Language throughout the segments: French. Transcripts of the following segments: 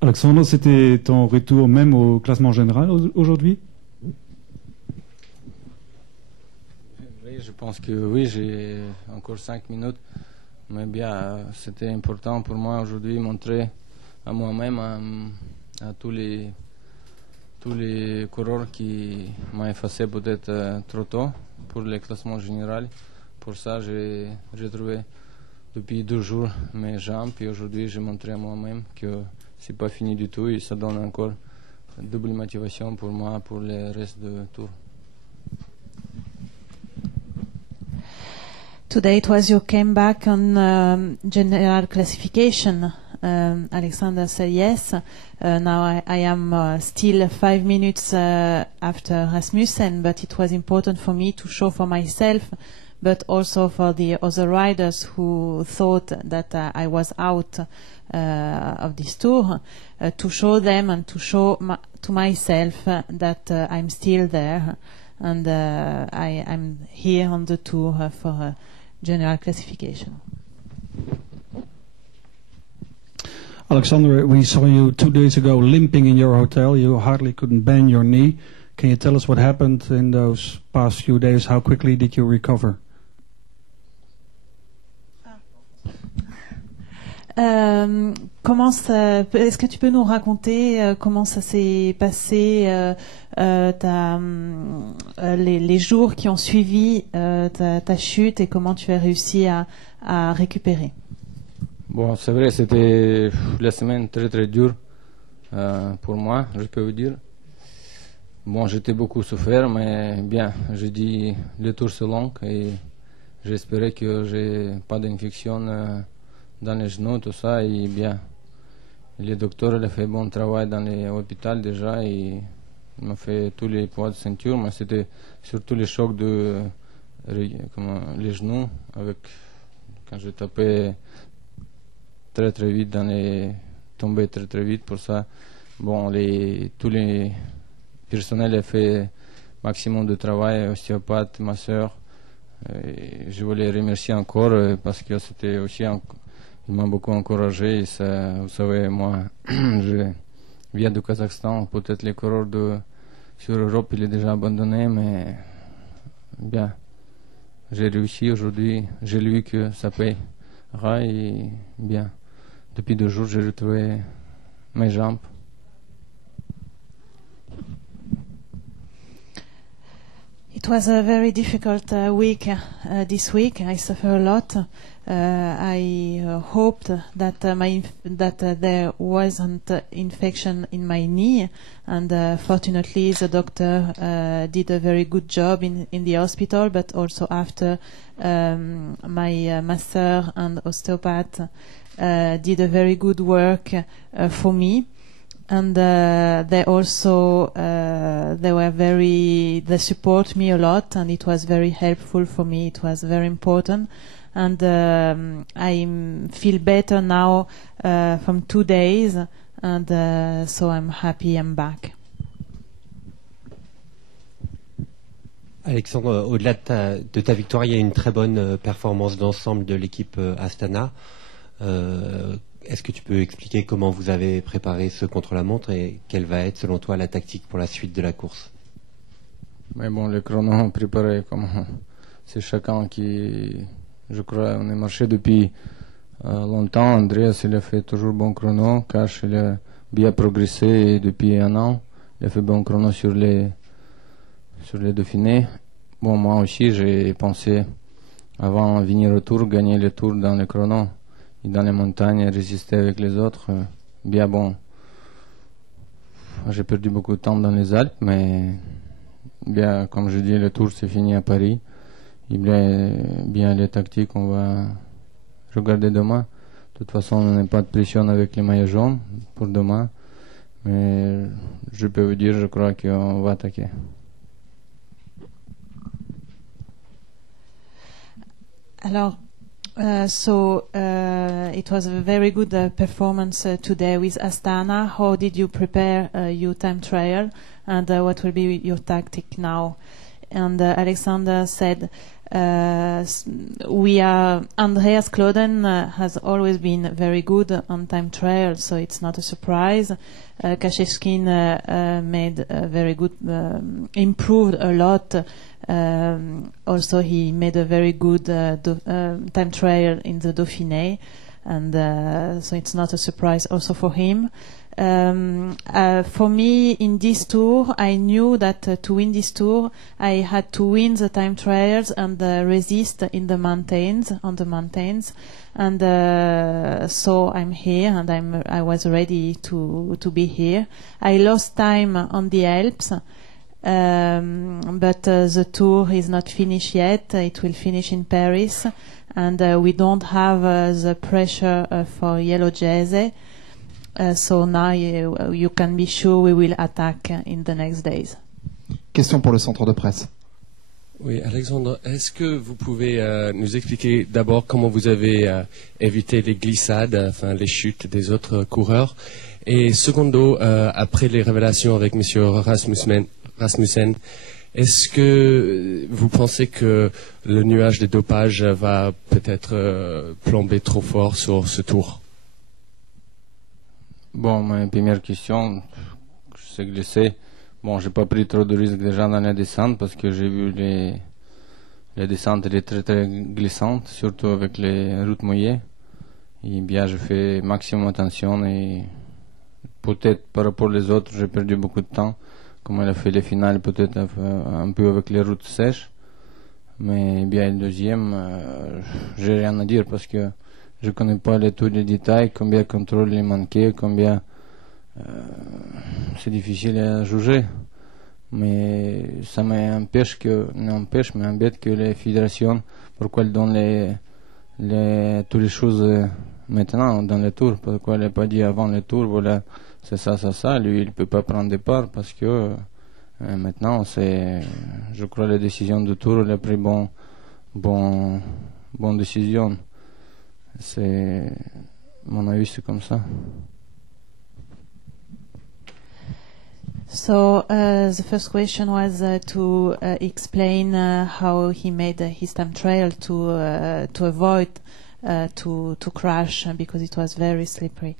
Alexandre, c'était ton retour même au classement général aujourd'hui? Oui, je pense que oui, j'ai encore 5 minutes. Mais bien, c'était important pour moi aujourd'hui montrer à moi-même, à tous les coureurs qui m'ont effacé peut-être trop tôt pour le classement général. Pour ça, j'ai trouvé depuis 2 jours mes jambes et aujourd'hui, j'ai montré à moi-même que c'est pas fini du tout et ça donne encore double motivation pour moi pour le reste du tour. Today it was your comeback on general classification. Alexander said yes. Now I am still 5 minutes after Rasmussen, but it was important for me to show for myself, but also for the other riders who thought that I was out of this tour, to show them and to show to myself that I'm still there, and I'm here on the tour for general classification. Alexander, we saw you 2 days ago limping in your hotel. You hardly couldn't bend your knee. Can you tell us what happened in those past few days? How quickly did you recover? Est-ce que tu peux nous raconter comment ça s'est passé, les jours qui ont suivi ta chute et comment tu as réussi à récupérer? Bon, c'est vrai, c'était la semaine très très dure pour moi, je peux vous dire. Bon, j'étais beaucoup souffert, mais bien, j'ai dit le tour c'est long et j'espérais que j'ai pas d'infection dans les genoux, tout ça, et bien, le docteur il a fait bon travail dans l'hôpital déjà et il m'a fait tous les poids de ceinture, mais c'était surtout les chocs de les genoux avec quand je tapais très très vite tombé très très vite pour ça. Bon, tous les personnels ont fait maximum de travail, ostéopathe, ma soeur. Je voulais remercier encore parce que c'était aussi il m'a beaucoup encouragé. Et ça, vous savez, moi, je viens du Kazakhstan. Peut-être les coureurs sur Europe, il est déjà abandonné, mais bien, j'ai réussi aujourd'hui. J'ai lu que ça paiera et bien, depuis 2 jours, j'ai retrouvé mes jambes. It was a very difficult week this week. I suffer a lot. I hoped that there wasn't infection in my knee, and fortunately the doctor did a very good job in the hospital, but also after my masseur and osteopath did a very good work for me. And they also they support me a lot, and it was very helpful for me. It was very important, and I feel better now from 2 days, and so I'm happy I'm back. Alexandre, au-delà de ta victoire, il y a une très bonne performance d'ensemble de l'équipe Astana. Est-ce que tu peux expliquer comment vous avez préparé ce contre-la-montre et quelle va être, selon toi, la tactique pour la suite de la course? Mais bon, le chrono préparé, c'est chacun qui, je crois, on est marché depuis longtemps. Andreas, il a fait toujours bon chrono. Cash, il a bien progressé depuis 1 an. Il a fait bon chrono sur les Dauphinés. Bon, moi aussi, j'ai pensé, avant de venir au tour, gagner le tour dans le chrono. Et dans les montagnes, résister avec les autres. Bien bon. J'ai perdu beaucoup de temps dans les Alpes, mais bien, comme je dis, le tour c'est fini à Paris. Et bien les tactiques, on va regarder demain. De toute façon, on n'a pas de pression avec les maillots jaunes pour demain. Mais je peux vous dire, je crois qu'on va attaquer. Alors, it was a very good performance today with Astana. How did you prepare your time trial, and what will be your tactic now? And Alexander said Andreas Klöden has always been very good on time trial, so it's not a surprise. Kashevskin made a very good, improved a lot. Also, he made a very good time trial in the Dauphiné, and so it's not a surprise also for him. For me, in this tour, I knew that to win this tour, I had to win the time trials and resist in the mountains, and so I'm here, and I was ready to be here. I lost time on the Alps, but the tour is not finished yet. It will finish in Paris, and we don't have the pressure for Yellow Jersey. So now you can be sure we will attack in the next days. Question pour le centre de presse. Oui, Alexandre, est-ce que vous pouvez nous expliquer d'abord comment vous avez évité les glissades, enfin les chutes des autres coureurs, et secondo, après les révélations avec M. Rasmussen, est-ce que vous pensez que le nuage de dopage va peut-être plomber trop fort sur ce tour? Bon, ma première question, je sais glisser. Bon, j'ai pas pris trop de risques déjà dans la descente parce que j'ai vu les descentes étaient très très glissantes, surtout avec les routes mouillées. Et bien, je fais maximum attention et peut-être par rapport aux autres, j'ai perdu beaucoup de temps. Comme elle a fait les finales, peut-être un peu avec les routes sèches. Mais bien, le deuxième, j'ai rien à dire parce que je connais pas tous les détails, combien de contrôle il manquait, combien c'est difficile à juger. Mais ça m'empêche m'embête que les fédérations, pourquoi elles donnent toutes les choses maintenant dans les tours, pourquoi elles n'ont pas dit avant les tours, voilà, c'est ça, lui il peut pas prendre des parts parce que maintenant c'est, je crois, la décision de tour, elle a pris bonne décision. C'est mon avis, c'est comme ça. So the first question was to explain how he made his time trial to avoid to crash because it was very slippery.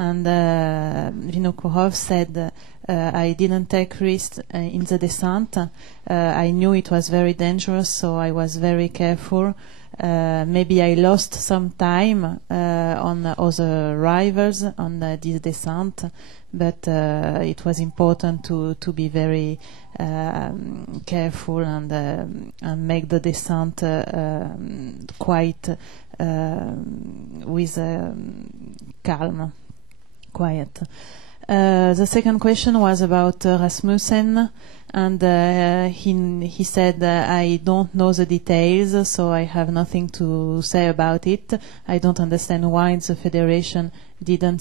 And Vinokourov said, I didn't take risks in the descent. I knew it was very dangerous, so I was very careful. Maybe I lost some time on other rivals on this descent, but it was important to be very careful and make the descent quite with calm, quiet. The second question was about Rasmussen, and he said, I don't know the details, so I have nothing to say about it. I don't understand why the federation didn't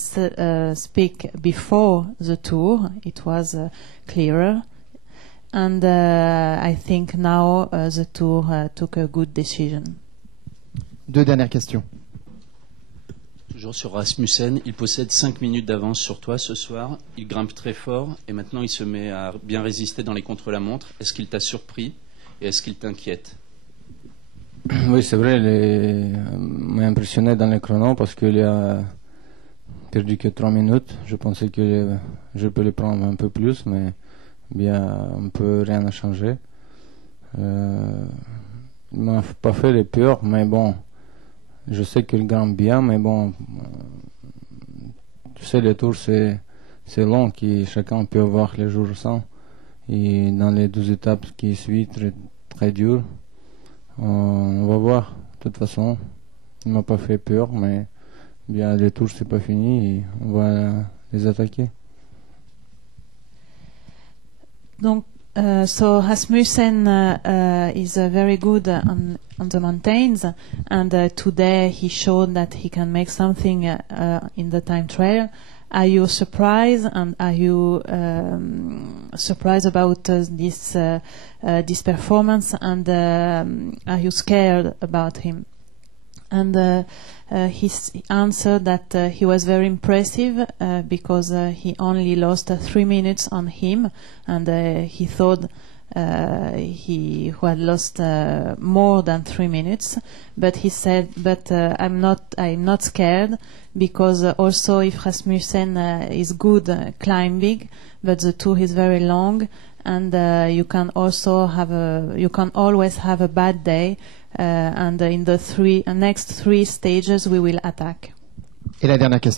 speak before the tour. It was clearer. And I think now the tour took a good decision. Deux dernières questions. Toujours sur Rasmussen, il possède 5 minutes d'avance sur toi ce soir, il grimpe très fort et maintenant il se met à bien résister dans les contre-la-montre. Est-ce qu'il t'a surpris et est-ce qu'il t'inquiète? Oui, c'est vrai, il m'a impressionné dans les chronos parce qu'il a perdu que 3 minutes. Je pensais que je peux le prendre un peu plus, mais bien, un peu rien n'a changé. Il m'a pas fait les peurs, mais bon. Je sais qu'il grimpe bien, mais bon, tu sais, les tours, c'est long, chacun peut avoir les jours sans. Et dans les 12 étapes qui suivent, très, très dur, on va voir. De toute façon, il m'a pas fait peur, mais bien, les tours, c'est pas fini, et on va les attaquer. Donc, so Rasmussen is very good on the mountains, and today he showed that he can make something in the time trial. Are you surprised, and are you surprised about this performance, and are you scared about him? And he answered that he was very impressive because he only lost 3 minutes on him, and he thought who had lost more than 3 minutes, but he said, "But I'm not scared because also if Rasmussen is good climbing, but the tour is very long, and you can always have a bad day, and in the next three stages we will attack." Et la dernière question.